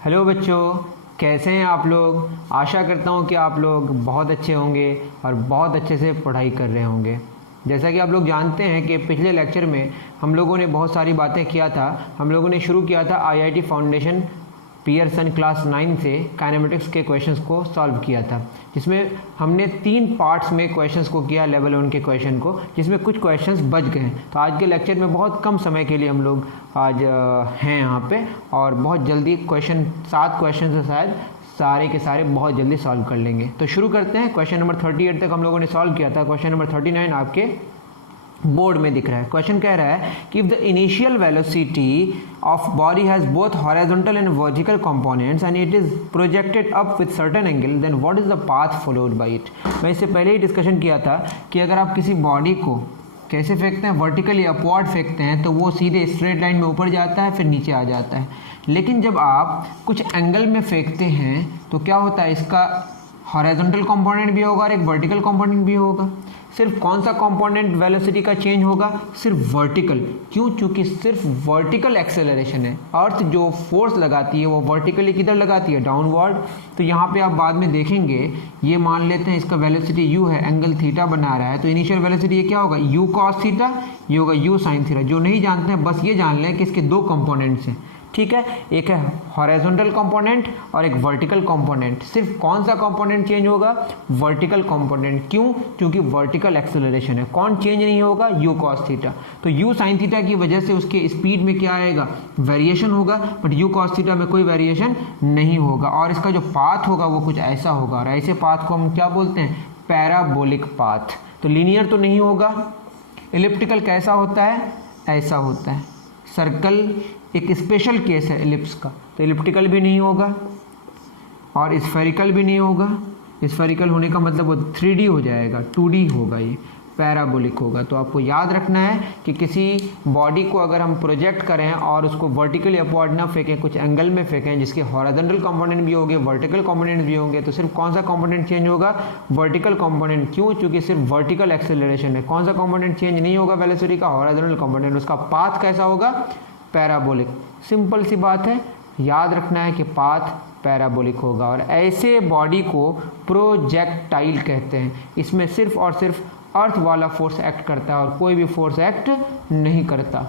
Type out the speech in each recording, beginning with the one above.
Hello बच्चों, कैसे हैं आप लोग। आशा करता हूं कि आप लोग बहुत अच्छे होंगे और बहुत अच्छे से पढ़ाई कर रहे होंगे। जैसा कि आप लोग जानते हैं कि पिछले लेक्चर में हम लोगों ने बहुत सारी बातें किया था। हम लोगों ने शुरू किया था आईआईटी फाउंडेशन पियर्सन क्लास 9 से काइनेमेटिक्स के क्वेश्चंस को सॉल्व किया था, जिसमें हमने 3 पार्ट्स में क्वेश्चंस को किया, लेवल 1 के क्वेश्चन को, जिसमें कुछ क्वेश्चंस बच गए हैं। तो आज के लेक्चर में बहुत कम समय के लिए हम लोग आज हैं यहाँ पे, और बहुत जल्दी 7 क्वेश्चन से शायद सारे के सारे बहुत जल्दी सॉल्व कर लेंगे। तो शुरू करते हैं। क्वेश्चन नंबर 38 तक हम लोगों ने सॉल्व किया था। क्वेश्चन नंबर 39 आपके बोर्ड में दिख रहा है। क्वेश्चन कह रहा है कि if the initial velocity of body has both horizontal and vertical components and it is projected up with certain angle, then what is the path followed by it. मैं इससे पहले ही डिस्कशन किया था कि अगर आप किसी बॉडी को कैसे फेंकते हैं, वर्टिकली अपवर्ड फेंकते हैं, तो वो सीधे स्ट्रेट लाइन में ऊपर जाता है, फिर नीचे आ जाता है। लेकिन जब आप कुछ एंगल में फेंकते हैं तो क्या होता है, इसका हॉरिजॉन्टल कंपोनेंट भी होगा और एक वर्टिकल कंपोनेंट भी होगा। सिर्फ कौन सा कंपोनेंट वेलोसिटी का चेंज होगा, सिर्फ वर्टिकल। क्यों? क्योंकि सिर्फ वर्टिकल एक्सेलरेशन है। अर्थ जो फोर्स लगाती है वो वर्टिकली किधर लगाती है, डाउनवर्ड। तो यहाँ पे आप बाद में देखेंगे, ये मान लेते हैं इसका वेलोसिटी u है, एंगल थीटा बना रहा है, तो इनिशियल वेलोसिटी ये क्या होगा, u cos थीटा, ये होगा u sin थीटा। जो नहीं जानते हैं बस ये जान लें कि इसके 2 कंपोनेंट्स हैं, ठीक है। एक है हॉरिजॉन्टल कंपोनेंट और एक वर्टिकल कंपोनेंट। सिर्फ कौन सा कंपोनेंट चेंज होगा, वर्टिकल कंपोनेंट। क्यों? क्योंकि वर्टिकल एक्सेलरेशन है। कौन चेंज नहीं होगा, u cos थीटा। तो u sin थीटा की वजह से उसके स्पीड में क्या आएगा, वेरिएशन होगा, बट u cos थीटा में कोई वेरिएशन नहीं होगा। और इसका जो पाथ होगा वो कुछ ऐसा होगा, और ऐसे पाथ को हम क्या बोलते हैं, पैराबोलिक पाथ। तो लीनियर तो नहीं होगा। इलिप्टिकल कैसा होता है, ऐसा होता है। सर्कल एक स्पेशल केस है एलिप्स का, तो एलिप्टिकल भी नहीं होगा और स्फेरिकल भी नहीं होगा। स्फेरिकल होने का मतलब वो 3D हो जाएगा, 2D होगा, ये पैराबोलिक होगा। तो आपको याद रखना है कि किसी बॉडी को अगर हम प्रोजेक्ट करें और उसको वर्टिकली अपवर्ड ना फेंकें, कुछ एंगल में फेंकें जिसके हॉरिजॉन्टल कंपोनेंट भी होंगे, वर्टिकल कंपोनेंट भी होंगे, तो सिर्फ कौन सा कंपोनेंट चेंज होगा, वर्टिकल कंपोनेंट। क्यों? क्योंकि सिर्फ वर्टिकल एक्सेलरेशन है। कौन सा कंपोनेंट चेंज नहीं होगा वेलोसिटी का, हॉरिजॉन्टल कंपोनेंट। उसका पाथ कैसा होगा, पैराबोलिक। सिंपल सी बात है, याद रखना है कि पाथ पैराबोलिक होगा। और ऐसे बॉडी को प्रोजेक्टाइल कहते हैं। इसमें सिर्फ और सिर्फ अर्थ वाला फोर्स एक्ट करता है और कोई भी फोर्स एक्ट नहीं करता।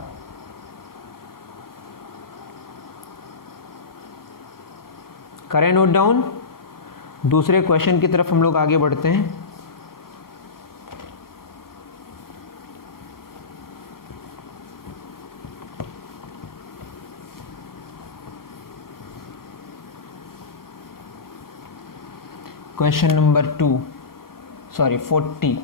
करें नोट डाउन। दूसरे क्वेश्चन की तरफ हम लोग आगे बढ़ते हैं। क्वेश्चन नंबर 40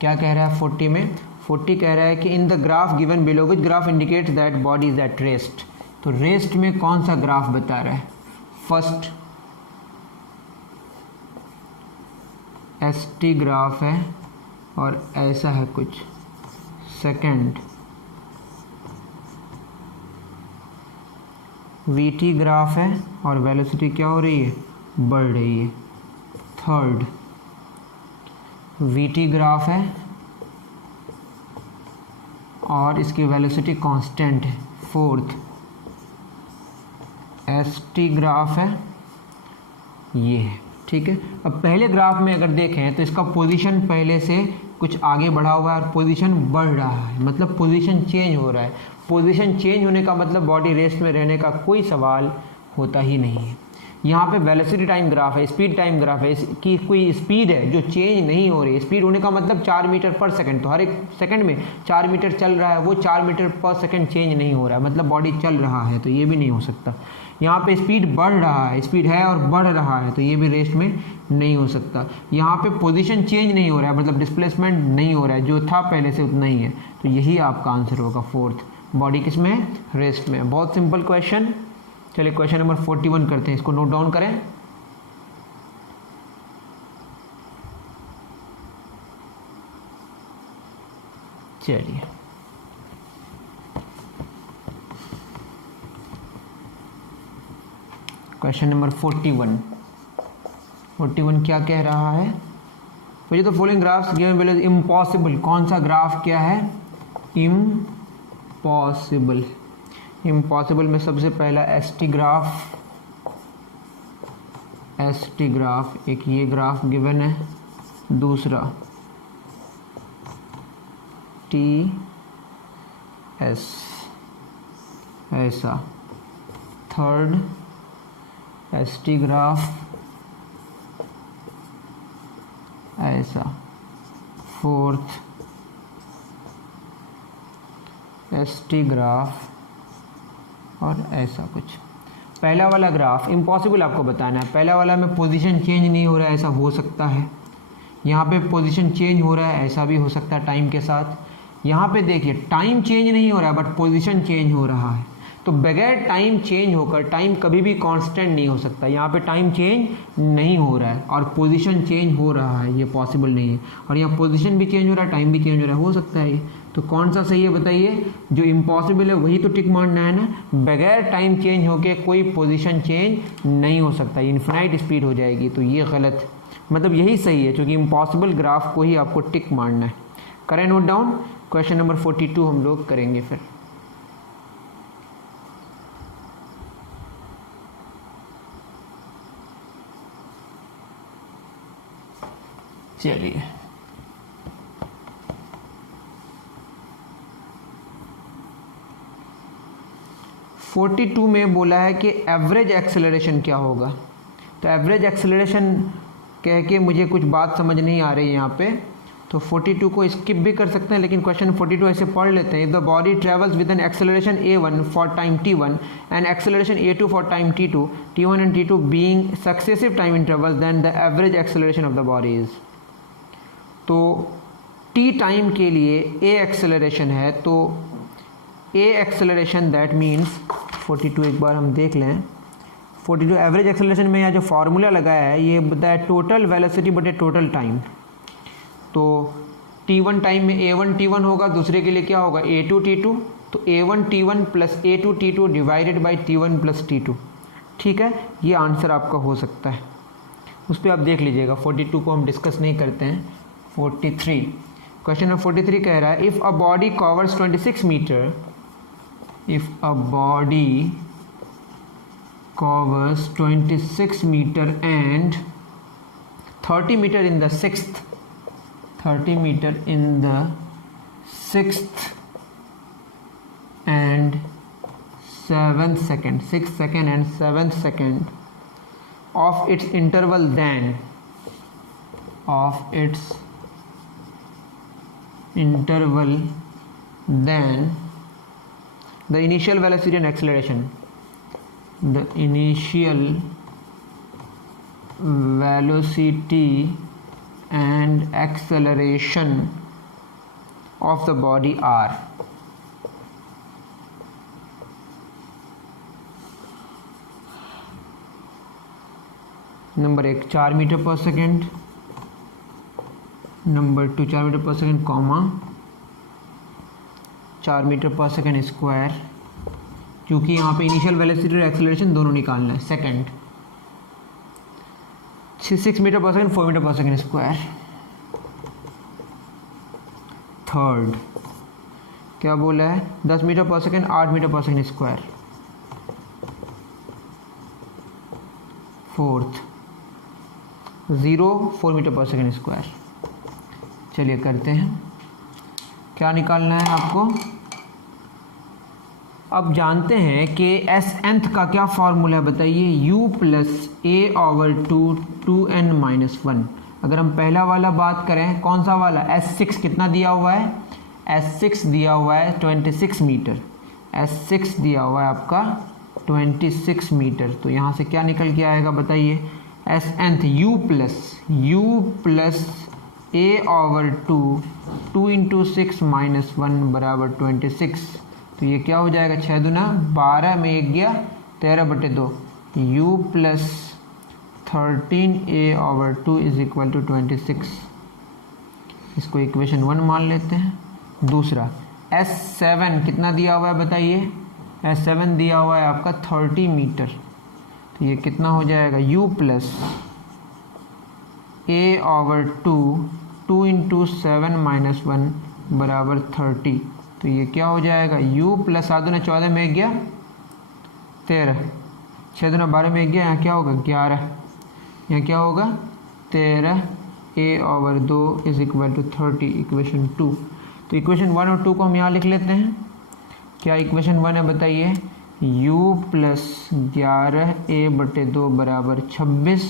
क्या कह रहा है 40 में? 40 कह रहा है कि in the graph given below which graph indicates that body is at rest. तो रेस्ट में कौन सा ग्राफ बता रहा है? फर्स्ट ST ग्राफ है और ऐसा है कुछ। सेकंड VT ग्राफ है और वेलोसिटी क्या हो रही है, बढ़ रही है। थर्ड VT ग्राफ है और इसकी वेलोसिटी कांस्टेंट है। फोर्थ ST ग्राफ है, ये है, ठीक है। अब पहले ग्राफ में अगर देखें तो इसका पोजीशन पहले से कुछ आगे बढ़ा हुआ है और पोजीशन बढ़ रहा है, मतलब पोजीशन चेंज हो रहा है। पोजीशन चेंज होने का मतलब बॉडी रेस्ट में रहने का कोई सवाल होता ही नहीं है। यहाँ पे वेलोसिटी टाइम ग्राफ है, स्पीड टाइम ग्राफ है, इसकी कोई स्पीड है जो चेंज नहीं हो रही। स्पीड होने का मतलब 4 मीटर पर सेकंड, तो हर एक सेकंड में 4 मीटर चल रहा है, वो 4 मीटर पर सेकंड चेंज नहीं हो रहा है, मतलब बॉडी चल रहा है, तो ये भी नहीं हो सकता। यहाँ पे स्पीड बढ़ रहा है, स्पीड है और बढ़ रहा है, तो ये भी रेस्ट में नहीं हो सकता। यहाँ पे पोजीशन चेंज नहीं हो रहा है, मतलब डिस्प्लेसमेंट नहीं हो रहा है, जो था पहले से उतना ही है। तो यही आपका आंसर होगा। फोर्थ बॉडी किस में है, रेस्ट में। बहुत सिंपल क्वेश्चन। चलिए क्वेश्चन नंबर 41 करते हैं, इसको नोट डाउन करें। चलिए क्वेश्चन नंबर 41 क्या कह रहा है, मुझे तो following graphs given below impossible. कौन सा ग्राफ क्या है, इम्पॉसिबल। इम्पॉसिबल में सबसे पहला ST graph S T graph, एक ये ग्राफ गिवन है, दूसरा टी एस ऐसा, थर्ड एस टी ग्राफ ऐसा, फोर्थ एस टी ग्राफ और ऐसा कुछ। पहला वाला ग्राफ इम्पॉसिबल आपको बताना है, पहला वाला में पोजीशन चेंज नहीं हो रहा है, ऐसा हो सकता है। यहाँ पे पोजीशन चेंज हो रहा है, ऐसा भी हो सकता है टाइम के साथ। यहाँ पे देखिए टाइम चेंज नहीं हो रहा है बट पोजीशन चेंज हो रहा है। तो बगैर टाइम चेंज होकर टाइम कभी भी कांस्टेंट नहीं हो सकता। यहाँ पे टाइम चेंज नहीं हो रहा है और पोजीशन चेंज हो रहा है, ये पॉसिबल नहीं है। और यहाँ पोजीशन भी चेंज हो रहा है, टाइम भी चेंज हो रहा है, हो सकता है ये। तो कौन सा सही है बताइए? जो इम्पॉसिबल है वही तो टिक मारना है ना। बगैर टाइम चेंज होके कोई पोजीशन चेंज नहीं हो सकता, इन्फिनाइट स्पीड हो जाएगी। तो ये गलत, मतलब यही सही है, क्योंकि इम्पॉसिबल ग्राफ को ही आपको टिक मारना है। करें नोट डाउन। क्वेश्चन नंबर 42 हम लोग करेंगे फिर। चलिए, फोर्टी टू में बोला है कि एवरेज एक्सेलरेशन क्या होगा। तो एवरेज एक्सेलरेशन कह के मुझे कुछ बात समझ नहीं आ रही है यहाँ पे, तो 42 को स्किप भी कर सकते हैं, लेकिन क्वेश्चन 42 ऐसे पढ़ लेते हैं। If the body travels with an acceleration a1 for time t1 and acceleration a2 for time t2, t1 and t2 being successive time intervals, then the average acceleration of the body is. तो t time के लिए a acceleration है, तो a acceleration that means 42 एक बार हम देख लें। 42 average acceleration में यहाँ जो फार्मूला लगाया है ये बताया टोटल वेलोसिटी बटे टोटल टाइम। तो t1 टाइम में a1 t1 होगा, दूसरे के लिए क्या होगा a2 t2, तो a1 t1 plus a2 t2 divided by t1 plus t2। ठीक है, ये आंसर आपका हो सकता है, उस पर आप देख लीजिएगा। 42 को हम डिस्कस नहीं करते हैं। 43 क्वेश्चन नंबर 43 कह रहा है if a body covers 26 metre, if a body covers 26 meter and 30 meter in the sixth, 30 meter in the sixth and 7th second, 6th second and 7th second of its interval, then of its interval, then the initial velocity and acceleration, the initial velocity and acceleration of the body are number 1 4 metre per second, number 2 4 metre per second comma 4 metre per second square, क्योंकि यहाँ पे initial velocity और acceleration दोनों निकालना है। Second 6 metre per second 4 metre per second square. Third क्या बोला है 10 metre per second 8 metre per second square. Fourth 4 metre per second square. चलिए करते हैं, क्या निकालना है आपको। अब जानते हैं कि एस nth का क्या फॉर्मूला है बताइए, u plus a over 2n minus 1। अगर हम पहला वाला बात करें, कौन सा वाला S6 कितना दिया हुआ है, S6 दिया हुआ है 26 मीटर, S6 दिया हुआ है आपका 26 मीटर। तो यहाँ से क्या निकल के आएगा बताइए, S nth u plus a over 2 into 6 minus 1 बराबर 26। तो ये क्या हो जाएगा 6 दूना 12 में 1 गया 13 बटे 2, u plus 13a over 2 is equal to 26। इसको इक्वेशन 1 मान लेते हैं। दूसरा S7 कितना दिया हुआ है बताइए, S7 दिया हुआ है आपका 30 मीटर। तो ये कितना हो जाएगा u plus a over 2 into 7 minus 1 बराबर 30। तो ये क्या हो जाएगा u प्लस 7 दूना 14 में 1 गया 13, 6 दूना 12 में 1 गया, यहाँ क्या होगा 11। यहाँ क्या होगा 13 a/2 is equal to 30, equation 2। तो इक्वेशन 1 और 2 को हम यहाँ लिख लेते हैं। क्या इक्वेशन 1 है बताइए, u प्लस 11a/2 बराबर 26,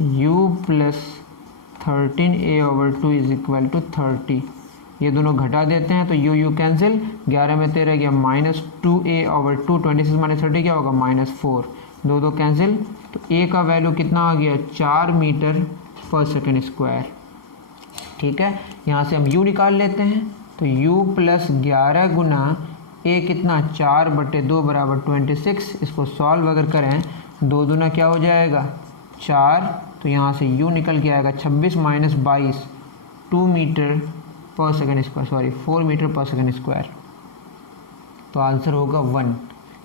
u plus 13a/2 is equal to 30। ये दोनों घटा देते हैं तो u कैंसिल, 11 में 13 गया -2a/2, 26 माइनस 30 क्या होगा -4, दो कैंसिल। तो a का वैल्यू कितना आ गया 4 मीटर पर सेकेंड स्क्वायर। ठीक है, यहाँ से हम u निकाल लेते हैं। तो u प्लस 11 गुना a कितना 4/2 बराबर 26। इसको सॉल्व अगर करें, 2 दूना क्या हो जाएगा 4, तो यहाँ से u निकल के आएगा 26 minus 22, 2 metre per second square, sorry 4 metre per second square. तो आंसर होगा 1।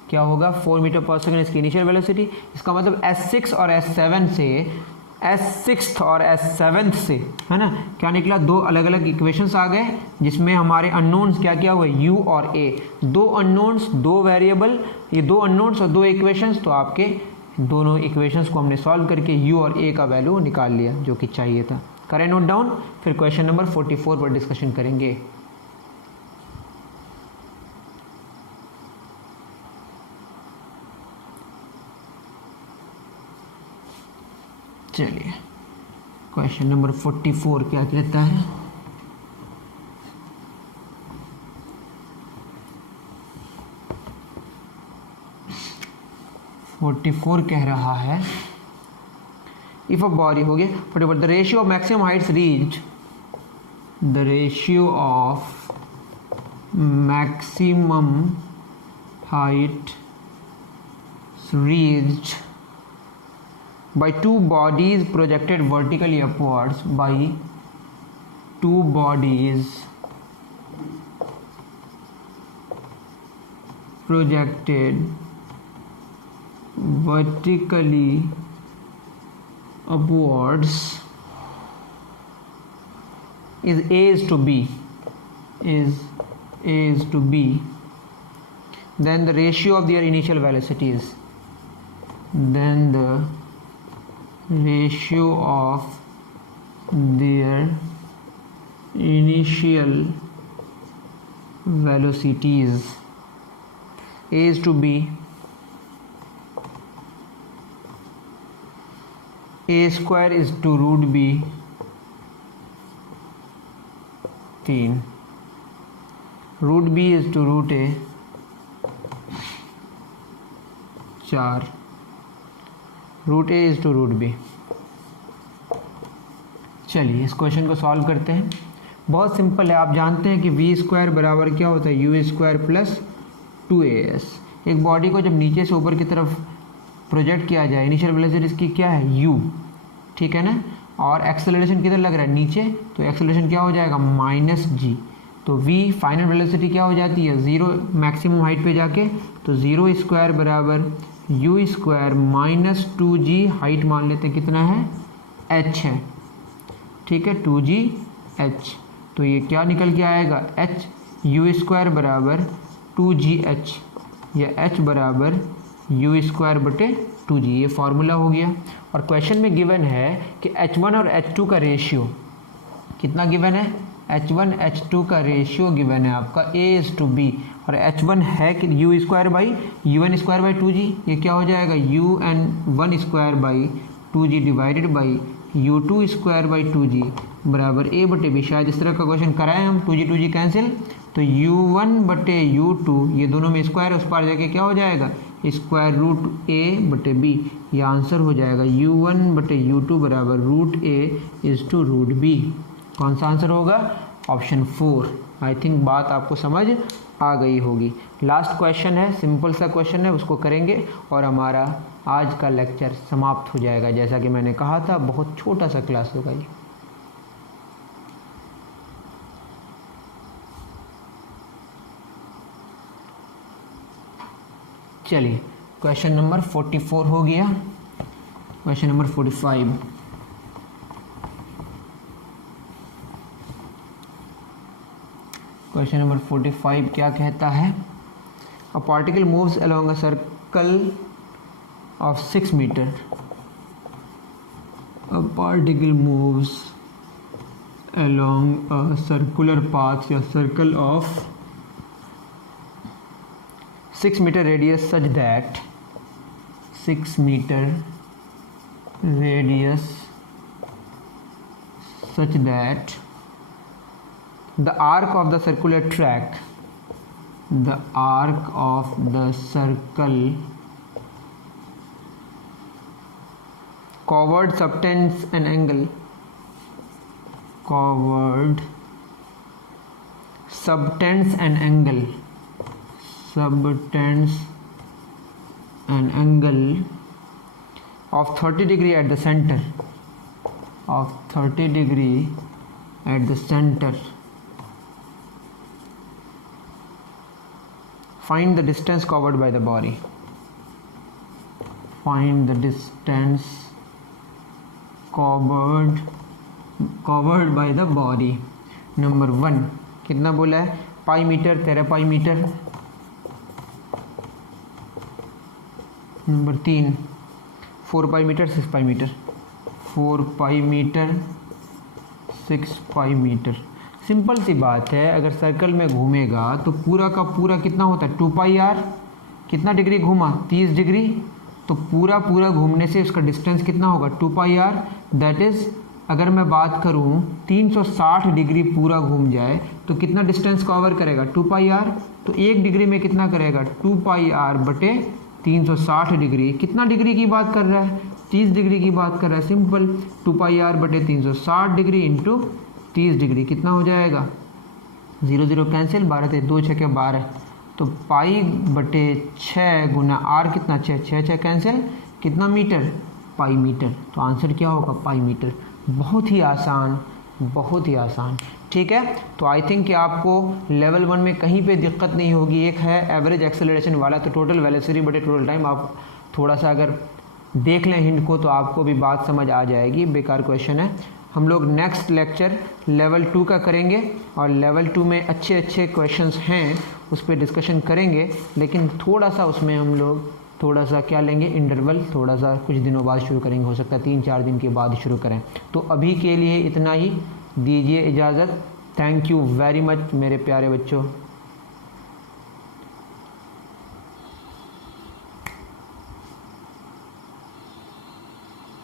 क्या होगा 4 मीटर पर सेकेंड इसकी इनिशियल वेलोसिटी। इसका मतलब S6 और S7 से, S6 और S7 से, है ना, क्या निकला, 2 अलग अलग इक्वेशंस आ गए जिसमें हमारे अननोन्स क्या क्या हुए u और a, 2 अननोन्स 2 वेरिएबल, ये 2 अननोन्स और 2 इक्वेशंस। तो आपके दोनों इक्वेशंस को हमने सॉल्व करके u और a का वैल्यू निकाल लिया जो कि चाहिए था। करें नोट डाउन, फिर क्वेश्चन नंबर 44 पर डिस्कशन करेंगे। चलिए क्वेश्चन नंबर 44 क्या कहता है, कह रहा है इफ अ बॉडी, हो गया 44, the ratio of maximum Heights reached, the ratio of maximum height reached by 2 bodies projected vertically upwards, by 2 bodies projected vertically upwards is A is to B, then the ratio of their initial velocities, then the ratio of their initial velocities, A is to B, a square is to root b 3, root b is to root a 4, root a is to root b. चलिए इस question को solve करते हैं। बहुत simple है, आप जानते हैं कि वी स्क्वायर बराबर क्या होता है यू स्क्वायर प्लस 2as। एक बॉडी को जब नीचे से ऊपर की तरफ प्रोजेक्ट किया जाए, इनिशियल वेलोसिटी इसकी क्या है u, ठीक है ना, और एक्सेलरेशन किधर लग रहा है नीचे, तो एक्सेलरेशन क्या हो जाएगा -g। तो v फाइनल वेलोसिटी क्या हो जाती है 0 मैक्सिमम हाइट पे जाके, तो 0 स्क्वायर बराबर u square minus 2g, height मान लेते हैं कितना है h है, ठीक है 2gh। तो ये क्या निकल के आएगा h, u स्क्वायर बराबर 2gh, या h बराबर u स्क्वायर बटे 2g, ये फार्मूला हो गया। और क्वेश्चन में गिवन है कि h1 और h2 का रेशियो कितना गिवन है, h1 h2 का रेशियो गिवन है आपका a:b, और h1 है कि u square by u1 square by 2g, ये क्या हो जाएगा un1 square by 2g divided by u2 square by 2g बराबर a बटे b। शायद इस तरह का क्वेश्चन कराएं हम, 2g कैंसिल, तो u1 बटे u2, ये दोनों में स्क्वायर उस पार जाके क्या हो जाएगा स्क्वायर रूट a बटे b। यह आंसर हो जाएगा u1 बटे u2 बराबर root a is to root b। कौन सा आंसर होगा, ऑप्शन 4। आई थिंक बात आपको समझ आ गई होगी। लास्ट क्वेश्चन है, सिंपल सा क्वेश्चन है, उसको करेंगे और हमारा आज का लेक्चर समाप्त हो जाएगा। जैसा कि मैंने कहा था बहुत छोटा सा क्लास होगा ये। चलिए क्वेश्चन नंबर 44 हो गया। क्वेश्चन नंबर 45, क्वेश्चन नंबर 45 क्या कहता है, a particle moves along a circle of 6 metre a particle moves along a circular path या circle of 6 meter radius such that 6 meter radius such that the arc of the circular track, the arc of the circle covered subtends an angle, covered subtends an angle, subtends an angle of 30 degree at the center, of 30 degree at the center. Find the distance covered by the body. Find the distance covered by the body. Number 1 कितना बोला है? Pi metre, तेरा pi metre. Number 3 4 pi metre 6 pi metre, 4 pi metre 6 pi metre. Simple सी बात है, अगर circle में घूमेगा तो पूरा का पूरा कितना होता है? 2 पाई आर. कितना डिग्री घूमा? 30 डिग्री. तो पूरा घूमने से उसका डिस्टेंस कितना होगा? 2 पाई आर. दैट इज़ अगर मैं बात करूं 360 डिग्री पूरा घूम जाए तो कितना डिस्टेंस कवर करेगा? 2 पाई आर. तो 1 डिग्री में कितना करेगा? 2 पाई आर बटे 360 डिग्री. कितना डिग्री की बात कर रहा है? 30 डिग्री की बात कर रहा है. सिंपल 2 पाई आर बटे 360 डिग्री इंटू 30 डिग्री कितना हो जाएगा? 0 0 कैंसिल, 12 से 2 6 के 12. तो पाई बटे 6 गुना आर कितना? 6 6 6 कैंसिल. कितना मीटर? Pi metre. तो आंसर क्या होगा? Pi metre. बहुत ही आसान, बहुत ही आसान. ठीक है, तो आई थिंक कि आपको लेवल 1 में कहीं पे दिक्कत नहीं होगी. एक है एवरेज एक्सेलरेशन वाला, तो टोटल वेलोसिटी बटे टोटल टाइम. आप थोड़ा सा अगर देख लें हिंट को तो आपको भी बात समझ आ जाएगी. बेकार क्वेश्चन है. हम लोग नेक्स्ट लेक्चर लेवल 2 का करेंगे और लेवल 2 में अच्छे अच्छे क्वेश्चंस हैं, उस पर डिस्कशन करेंगे. लेकिन थोड़ा सा उसमें हम लोग थोड़ा सा क्या लेंगे? इंटरवल. थोड़ा सा कुछ दिनों बाद शुरू करेंगे, हो सकता है 3-4 दिन के बाद शुरू करें. तो अभी के लिए इतना ही. दीजिए इजाज़त. थैंक यू वेरी मच मेरे प्यारे बच्चों.